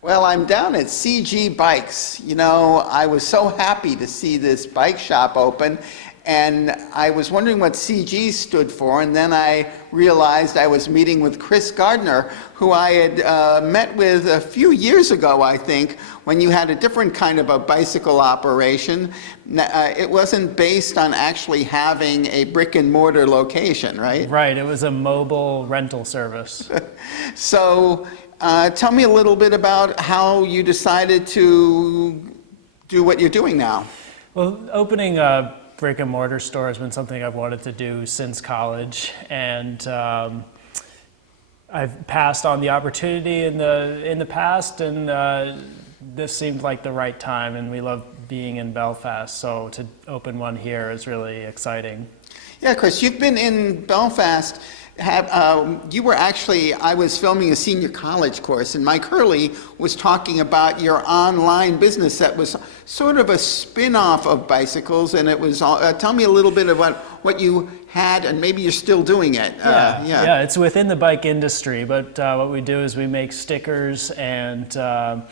Well, I'm down at CG Bikes. You know, I was so happy to see this bike shop open, and I was wondering what CG stood for, and then I realized I was meeting with Chris Gardner, who I had met with a few years ago, I think, when you had a different kind of a bicycle operation. It wasn't based on actually having a brick and mortar location, right? Right, it was a mobile rental service. So tell me a little bit about how you decided to do what you're doing now. Well, opening a brick and mortar store has been something I've wanted to do since college, and I've passed on the opportunity in the past, and this seemed like the right time, and we love being in Belfast, so to open one here is really exciting. Yeah, Chris, you've been in Belfast. You were actually, I was filming a senior college course, and Mike Hurley was talking about your online business that was sort of a spin-off of bicycles, and it was, tell me a little bit about what you had, and maybe you're still doing it. Yeah, it's within the bike industry, but what we do is we make stickers and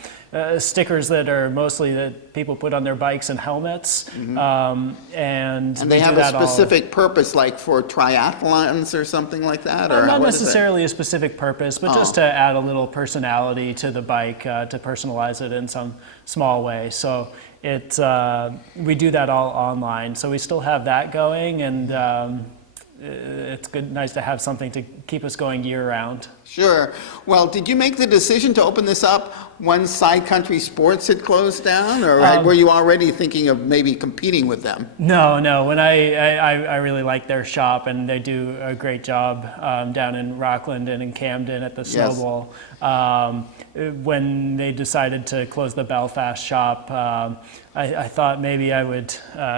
stickers that are mostly that people put on their bikes and helmets, and they have a specific purpose, like for triathlons or something like that, or not necessarily a specific purpose, but just to add a little personality to the bike, to personalize it in some small way. So we do that all online. So we still have that going, and it's nice to have something to keep us going year round. Sure. Well, did you make the decision to open this up once Side Country Sports had closed down, or were you already thinking of maybe competing with them? No. When I really like their shop, and they do a great job down in Rockland and in Camden at the Snowball. When they decided to close the Belfast shop, I thought maybe I would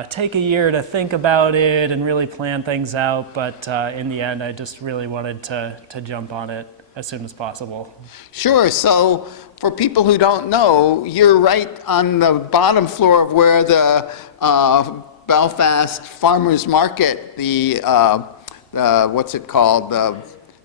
take a year to think about it and really plan things out, but in the end I just really wanted to jump on it as soon as possible. Sure. So for people who don't know, you're right on the bottom floor of where the Belfast Farmers Market, the what's it called? The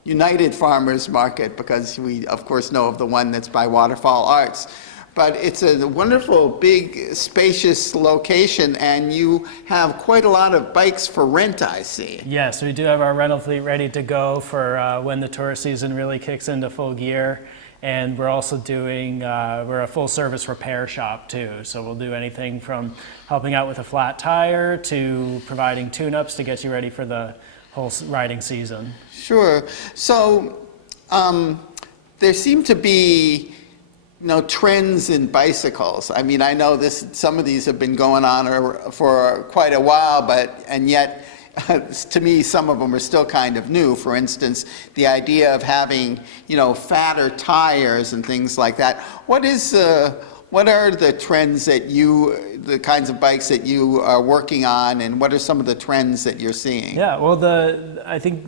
United Farmers Market, because we of course know of the one that's by Waterfall Arts. But it's a wonderful, big, spacious location, and you have quite a lot of bikes for rent, I see. Yes, we do have our rental fleet ready to go for when the tourist season really kicks into full gear. And we're also doing, we're a full service repair shop too. So we'll do anything from helping out with a flat tire to providing tune-ups to get you ready for the whole riding season. Sure. So there seem to be trends in bicycles. I mean, I know some of these have been going on for quite a while, and yet, to me, some of them are still kind of new. For instance, the idea of having, fatter tires and things like that. What are the trends the kinds of bikes that you are working on, and what are some of the trends that you're seeing? Yeah, well, I think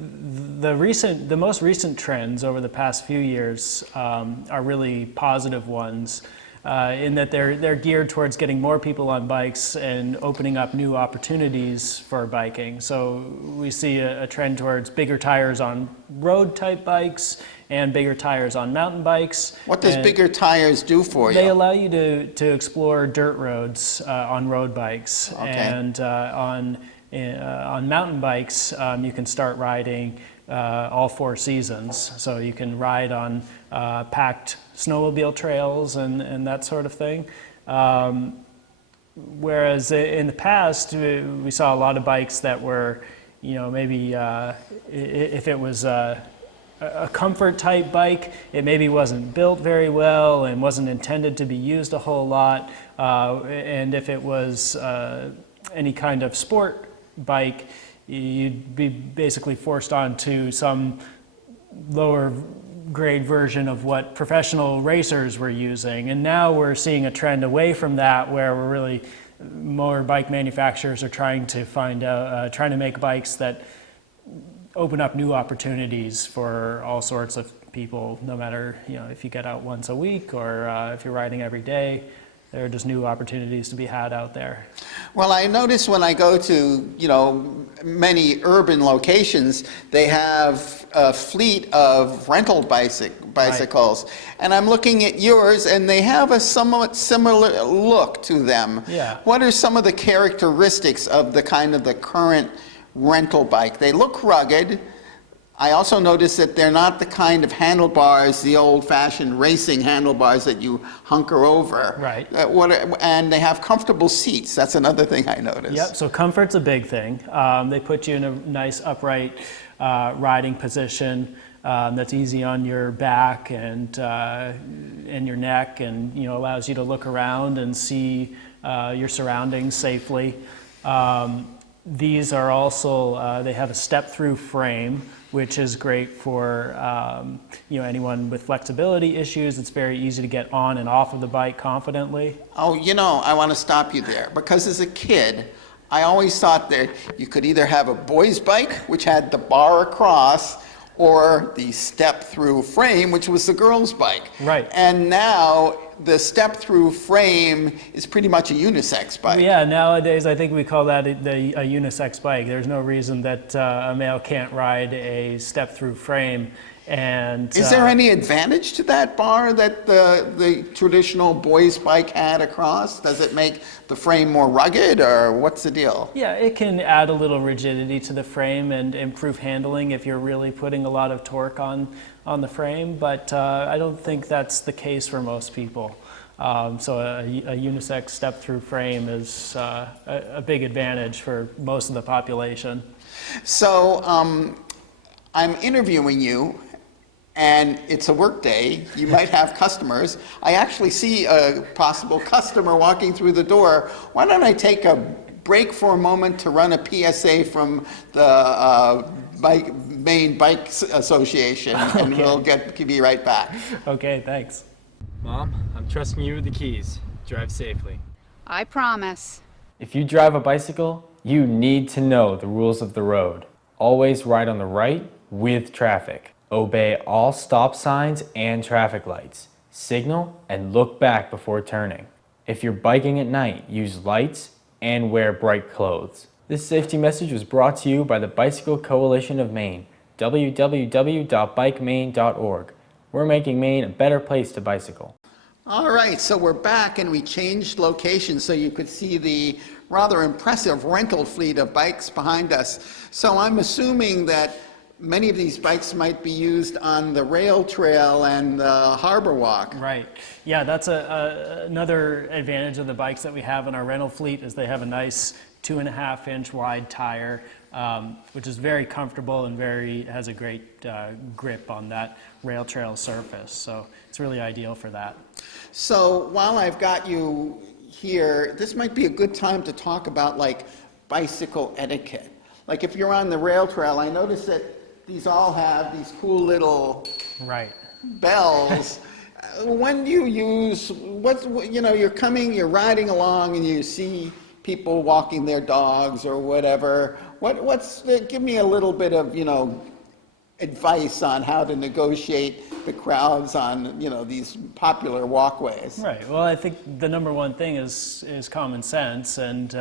the most recent trends over the past few years are really positive ones, in that they're geared towards getting more people on bikes and opening up new opportunities for biking. So we see a trend towards bigger tires on road type bikes and bigger tires on mountain bikes. What does bigger tires do for you? They allow you to explore dirt roads on road bikes. Okay. And on mountain bikes, you can start riding all 4 seasons. So you can ride on packed snowmobile trails and that sort of thing. Whereas in the past, we saw a lot of bikes that were, maybe if it was a comfort type bike, it maybe wasn't built very well and wasn't intended to be used a whole lot. And if it was any kind of sport bike, you'd be basically forced onto some lower grade version of what professional racers were using. And now we're seeing a trend away from that, where more bike manufacturers are trying to make bikes that open up new opportunities for all sorts of people, no matter if you get out once a week or if you're riding every day. there are just new opportunities to be had out there. Well, I notice when I go to, many urban locations, they have a fleet of rental bicycles. And I'm looking at yours, and they have a somewhat similar look to them. Yeah. What are some of the characteristics of the current rental bike? They look rugged. I also notice that they're not the kind of handlebars, the old-fashioned racing handlebars that you hunker over. Right. And they have comfortable seats. That's another thing I noticed. Yep, so comfort's a big thing. They put you in a nice upright riding position that's easy on your back and your neck, and allows you to look around and see your surroundings safely. These are also, they have a step-through frame, which is great for anyone with flexibility issues. It's very easy to get on and off of the bike confidently. Oh, I want to stop you there, because as a kid, I always thought that you could either have a boy's bike, which had the bar across, or the step-through frame, which was the girl's bike. Right. And now the step-through frame is pretty much a unisex bike. Yeah, nowadays I think we call that a unisex bike. There's no reason that a male can't ride a step-through frame. And is there any advantage to that bar that the traditional boys' bike had across? Does it make the frame more rugged, or what's the deal? Yeah, it can add a little rigidity to the frame and improve handling if you're really putting a lot of torque on the frame, but I don't think that's the case for most people. So a unisex step-through frame is a big advantage for most of the population. So I'm interviewing you, and it's a work day. You might have customers. I actually see a possible customer walking through the door. Why don't I take a break for a moment to run a PSA from the Maine Bike Association, and Okay. we'll be right back. Okay, thanks. Mom, I'm trusting you with the keys. Drive safely. I promise. If you drive a bicycle, you need to know the rules of the road. Always ride on the right with traffic. Obey all stop signs and traffic lights. Signal and look back before turning. If you're biking at night, use lights and wear bright clothes. This safety message was brought to you by the Bicycle Coalition of Maine, www.bikemaine.org. We're making Maine a better place to bicycle. All right, so we're back, and we changed locations so you could see the rather impressive rental fleet of bikes behind us. So I'm assuming that many of these bikes might be used on the rail trail and the harbor walk. Right. Yeah, that's another advantage of the bikes that we have in our rental fleet, is they have a nice 2.5-inch wide tire, which is very comfortable and has a great grip on that rail trail surface. So it's really ideal for that. So while I've got you here, this might be a good time to talk about bicycle etiquette. Like if you're on the rail trail, I notice that these all have these cool little Right. bells. When do you use, you're riding along and you see people walking their dogs or whatever. Give me a little bit of, advice on how to negotiate the crowds on, these popular walkways. Right. Well, I think the number one thing is common sense, and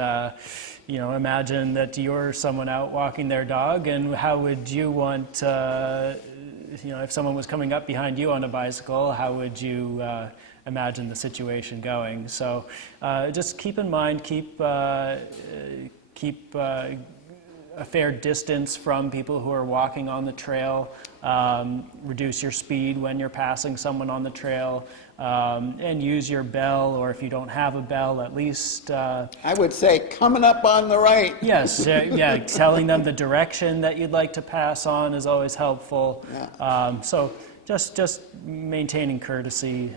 imagine that you're someone out walking their dog, and how would you want, if someone was coming up behind you on a bicycle, how would you imagine the situation going? So just keep in mind, keep a fair distance from people who are walking on the trail. Reduce your speed when you're passing someone on the trail, and use your bell, or if you don't have a bell, at least I would say coming up on the right. yes, yeah, telling them the direction that you'd like to pass on is always helpful. Yeah. So just maintaining courtesy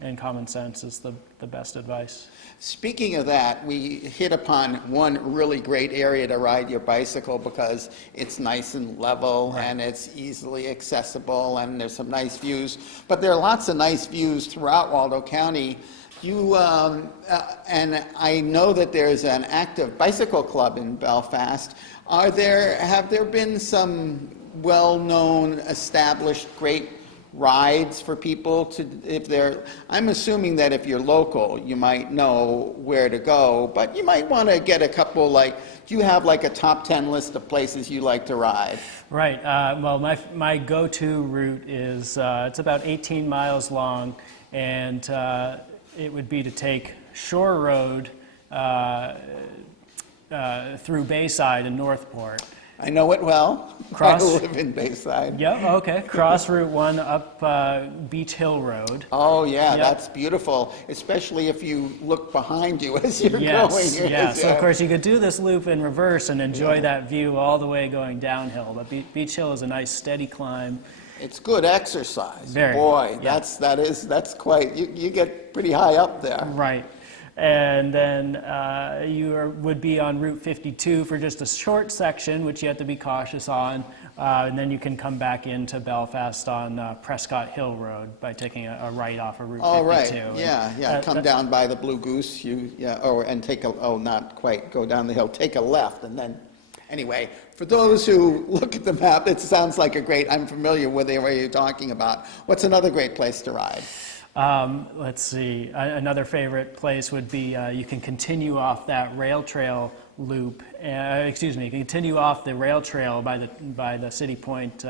and common sense is the best advice. Speaking of that, we hit upon one really great area to ride your bicycle because it's nice and level, Right. and it's easily accessible, and there's some nice views. But there are lots of nice views throughout Waldo County. And I know that there's an active bicycle club in Belfast. Have there been some well-known, established, great rides for people to, if they're, I'm assuming that if you're local, you might know where to go, but you might want to get a couple, like, do you have like a top 10 list of places you like to ride? Right. Well, my go-to route is it's about 18 miles long, and it would be to take Shore Road through Bayside and Northport. I know it well. Cross- I live in Bayside. Yep. Okay. Cross Route 1 up Beach Hill Road. Oh, yeah, Yep. that's beautiful, especially if you look behind you as you're Yes. going. Yeah. So of course you could do this loop in reverse and enjoy that view all the way going downhill. But Beach Hill is a nice steady climb. It's good exercise. Very. Boy, Yeah. that's quite, you get pretty high up there. Right. And then would be on Route 52 for just a short section, which you have to be cautious on. And then you can come back into Belfast on Prescott Hill Road by taking a right off of Route 52. Oh, right, And yeah, come down by the Blue Goose, and take not quite go down the hill, take a left, and then, anyway, for those who look at the map, it sounds like I'm familiar with the area you're talking about. What's another great place to ride? Let's see. Another favorite place would be you can continue off that rail trail loop. You can continue off the rail trail by the City Point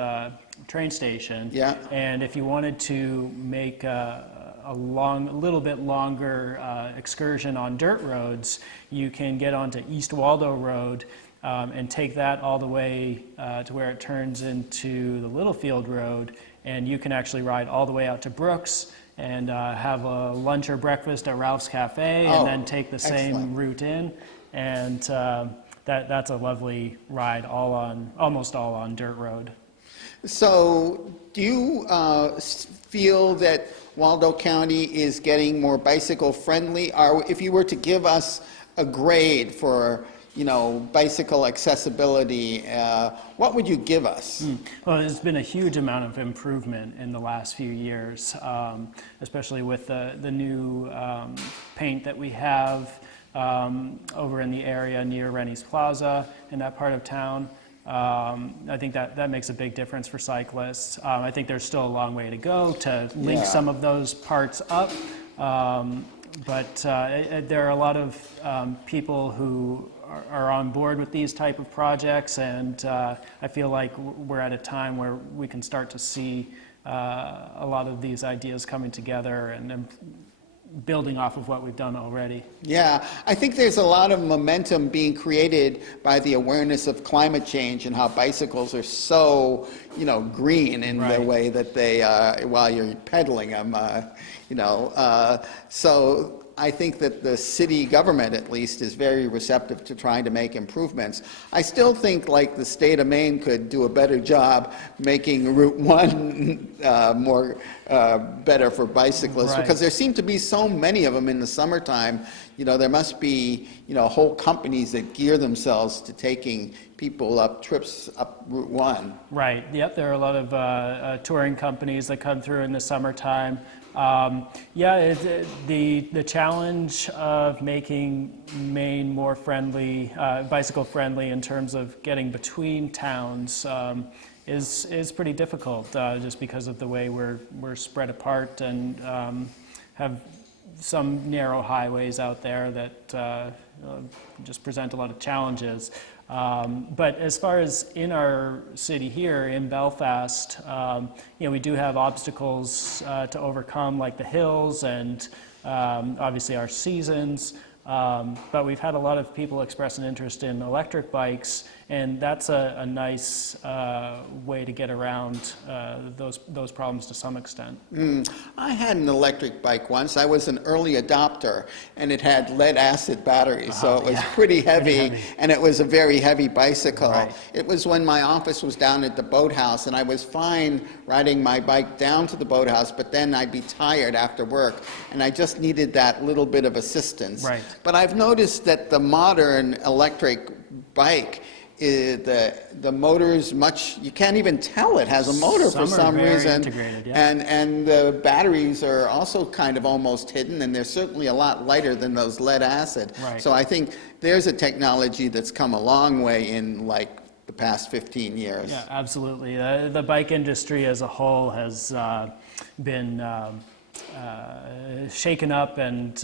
train station. Yeah. And if you wanted to make a little bit longer excursion on dirt roads, you can get onto East Waldo Road and take that all the way to where it turns into the Littlefield Road, and you can actually ride all the way out to Brooks and have a lunch or breakfast at Ralph's Cafe, and then take the same excellent. route in, and that's a lovely ride, almost all on dirt road. So, do you feel that Waldo County is getting more bicycle friendly? If you were to give us a grade for bicycle accessibility, what would you give us? Well, there's been a huge amount of improvement in the last few years, especially with the new paint that we have over in the area near Rennie's Plaza in that part of town. I think that makes a big difference for cyclists. I think there's still a long way to go to link some of those parts up. But there are a lot of people who are on board with these type of projects, and I feel like we're at a time where we can start to see a lot of these ideas coming together and building off of what we've done already. Yeah, I think there's a lot of momentum being created by the awareness of climate change and how bicycles are so, green in the way that they, while you're pedaling them, so I think that the city government, at least, is very receptive to trying to make improvements. I still think, like, the state of Maine could do a better job making Route 1 more better for bicyclists, because there seem to be so many of them in the summertime. There must be, whole companies that gear themselves to taking people trips up Route 1. Right. Yep. There are a lot of touring companies that come through in the summertime. The challenge of making Maine more friendly, bicycle friendly in terms of getting between towns is pretty difficult, just because of the way we're spread apart and have some narrow highways out there that just present a lot of challenges. But as far as in our city here in Belfast, we do have obstacles to overcome, like the hills and obviously our seasons. But we've had a lot of people express an interest in electric bikes, and that's a nice way to get around those problems to some extent. I had an electric bike once. I was an early adopter, and it had lead-acid batteries, so it was pretty heavy, and it was a very heavy bicycle. Right. It was when my office was down at the boathouse, and I was fine riding my bike down to the boathouse, but then I'd be tired after work, and I just needed that little bit of assistance. Right. But I've noticed that the modern electric bike, the motor's you can't even tell it has a motor for some very reason. integrated, yeah. And the batteries are also kind of almost hidden, and they're certainly a lot lighter than those lead acid. Right. So I think there's a technology that's come a long way in, like, the past 15 years. Yeah, absolutely. The bike industry as a whole has been shaken up and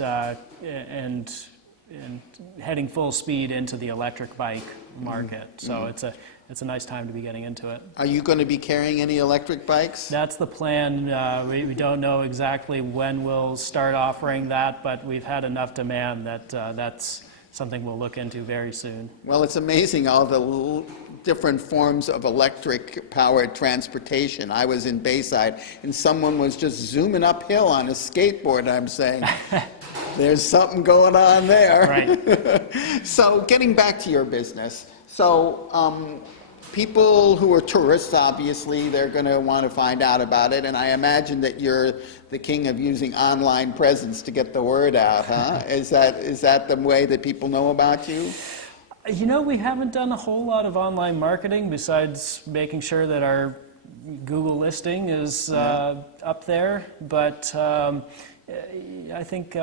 heading full speed into the electric bike market. So it's a nice time to be getting into it. Are you going to be carrying any electric bikes? That's the plan. We don't know exactly when we'll start offering that, but we've had enough demand that that's something we'll look into very soon. Well, it's amazing all the different forms of electric-powered transportation. I was in Bayside, and someone was just zooming uphill on a skateboard. I'm saying, there's something going on there. Right. So getting back to your business, so people who are tourists, obviously, they're going to want to find out about it, and I imagine that you're the king of using online presence to get the word out, huh? Is that the way that people know about you? You know, we haven't done a whole lot of online marketing besides making sure that our Google listing is up there, but I think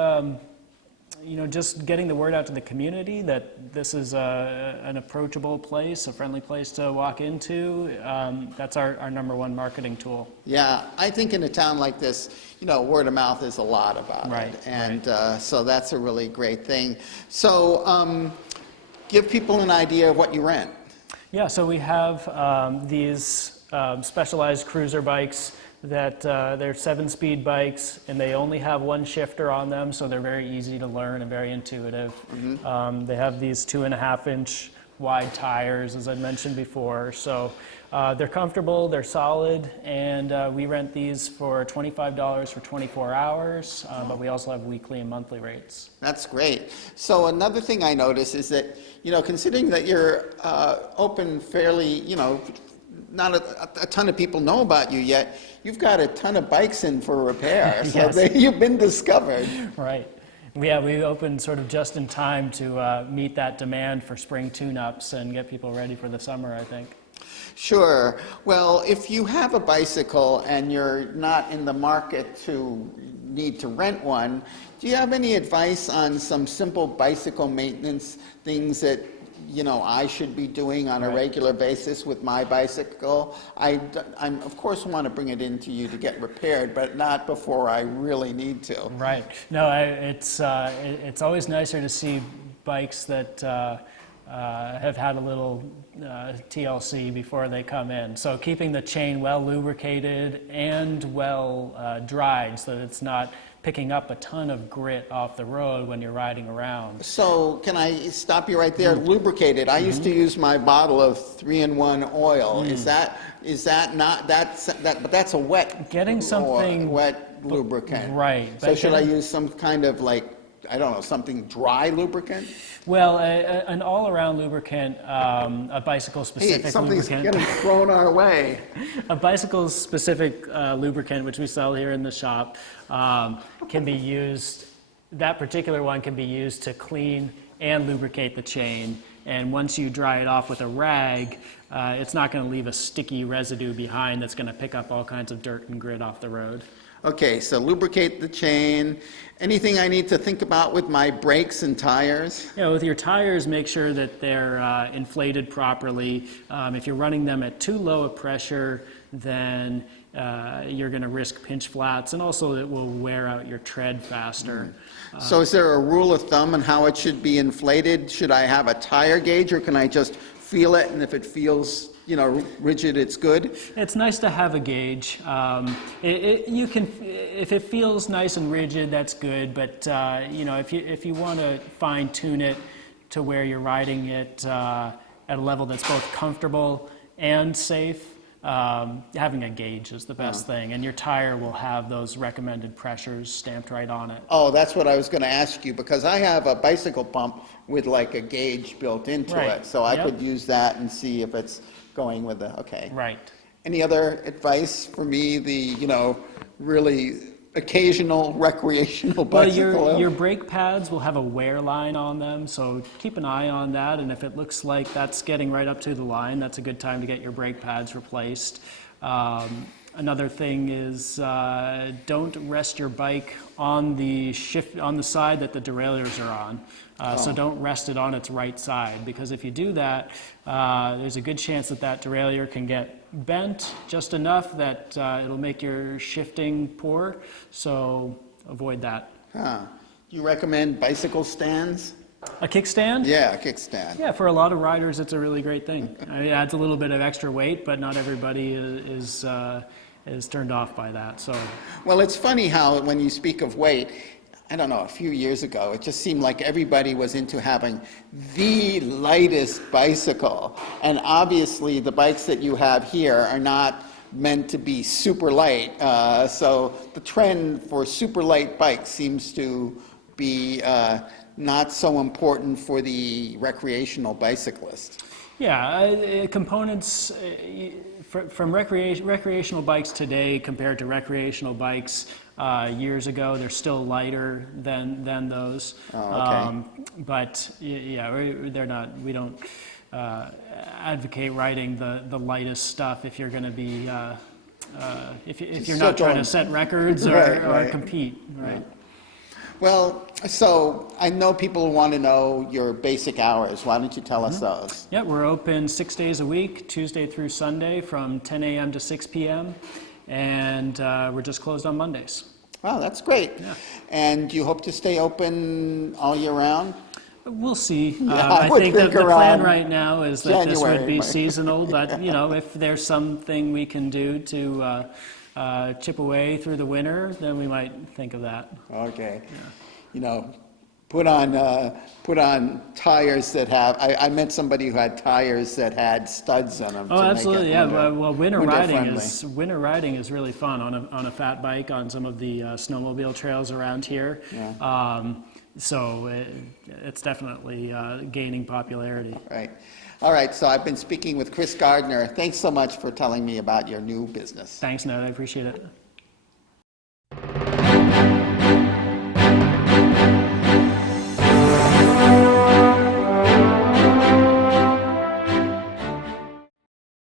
you know, just getting the word out to the community that this is an approachable place, a friendly place to walk into, that's our #1 marketing tool. Yeah, I think in a town like this, you know, word of mouth is a lot about Right, it. And so that's a really great thing. So give people an idea of what you rent. Yeah, so we have these specialized cruiser bikes that they're 7-speed bikes, and they only have one shifter on them, so they're very easy to learn and very intuitive. They have these 2.5-inch wide tires, as I mentioned before, so they're comfortable, they're solid, and we rent these for $25 for 24 hours, but we also have weekly and monthly rates. That's great. So another thing I notice is that, you know, considering that you're open fairly, you know, not a ton of people know about you yet, you've got a ton of bikes in for repair, so Yes. you've been discovered. Right. Yeah, we opened sort of just in time to meet that demand for spring tune-ups and get people ready for the summer, I think. Sure. Well, if you have a bicycle and you're not in the market to need to rent one, do you have any advice on some simple bicycle maintenance things that, you know, I should be doing on a regular basis with my bicycle? I'm of course want to bring it in to you to get repaired, but not before I really need to. Right. No, it's always nicer to see bikes that have had a little TLC before they come in. So keeping the chain well lubricated and well dried so that it's not picking up a ton of grit off the road when you're riding around. So can I stop you right there? Lubricated. I used to use my bottle of 3-in-1 oil. Is that not but that's a wet Getting something wet lubricant. Right. So should I use some kind of, like, I don't know, something dry lubricant? Well, an all-around lubricant, a bicycle-specific Hey, something's lubricant. getting thrown our way. A bicycle-specific lubricant, which we sell here in the shop, can be used, that particular one can be used to clean and lubricate the chain. And once you dry it off with a rag, it's not going to leave a sticky residue behind that's going to pick up all kinds of dirt and grit off the road. Okay, so lubricate the chain. Anything I need to think about with my brakes and tires? You know, with your tires, make sure that they're inflated properly. If you're running them at too low a pressure, then you're going to risk pinch flats, and also it will wear out your tread faster. So is there a rule of thumb on how it should be inflated? Should I have a tire gauge, or can I just feel it, and if it feels, you know, rigid, it's good? It's nice to have a gauge. You can, if it feels nice and rigid, that's good. But you know, if you want to fine tune it to where you're riding it at a level that's both comfortable and safe, having a gauge is the best thing. And your tire will have those recommended pressures stamped right on it. Oh, that's what I was going to ask you, because I have a bicycle pump with like a gauge built into Right. it, so I Yep. could use that and see if it's going with the, okay. Right. Any other advice for me, the, you know, really occasional recreational Well, bicycle? your brake pads will have a wear line on them, so keep an eye on that. And if it looks like that's getting right up to the line, that's a good time to get your brake pads replaced. Another thing is don't rest your bike on the side that the derailleurs are on. So don't rest it on its right side, because if you do that, there's a good chance that that derailleur can get bent just enough that it'll make your shifting poor. So avoid that. Huh. You recommend bicycle stands? A kickstand? Yeah, a kickstand. Yeah, for a lot of riders, it's a really great thing. I mean, it adds a little bit of extra weight, but not everybody is turned off by that. So, Well, it's funny how when you speak of weight, I don't know, a few years ago, it just seemed like everybody was into having the lightest bicycle. And obviously, the bikes that you have here are not meant to be super light. So the trend for super light bikes seems to be not so important for the recreational bicyclist. yeah, components from recreational bikes today compared to recreational bikes years ago, they're still lighter than those. Oh, okay. But yeah, they're not. We don't advocate riding the lightest stuff if you're going to be if you're Still not trying going- to set records or, Right, or right. compete, right? Well, so I know people want to know your basic hours. Why don't you tell us those? Yeah, we're open 6 days a week, Tuesday through Sunday, from 10 a.m. to 6 p.m. And we're just closed on Mondays. Wow, that's great. Yeah. And you hope to stay open all year round? We'll see. I I would think that think the plan around right now is that this would January, be but- seasonal, but you know, if there's something we can do to chip away through the winter, then we might think of that. Okay. You know, put on tires that have, I met somebody who had tires that had studs on them. Oh, absolutely, yeah. Well, winter friendly. riding is really fun on a fat bike on some of the snowmobile trails around here. Yeah. So it's definitely gaining popularity. Right. All right, so I've been speaking with Chris Gardner. Thanks so much for telling me about your new business. Thanks, Ned. I appreciate it.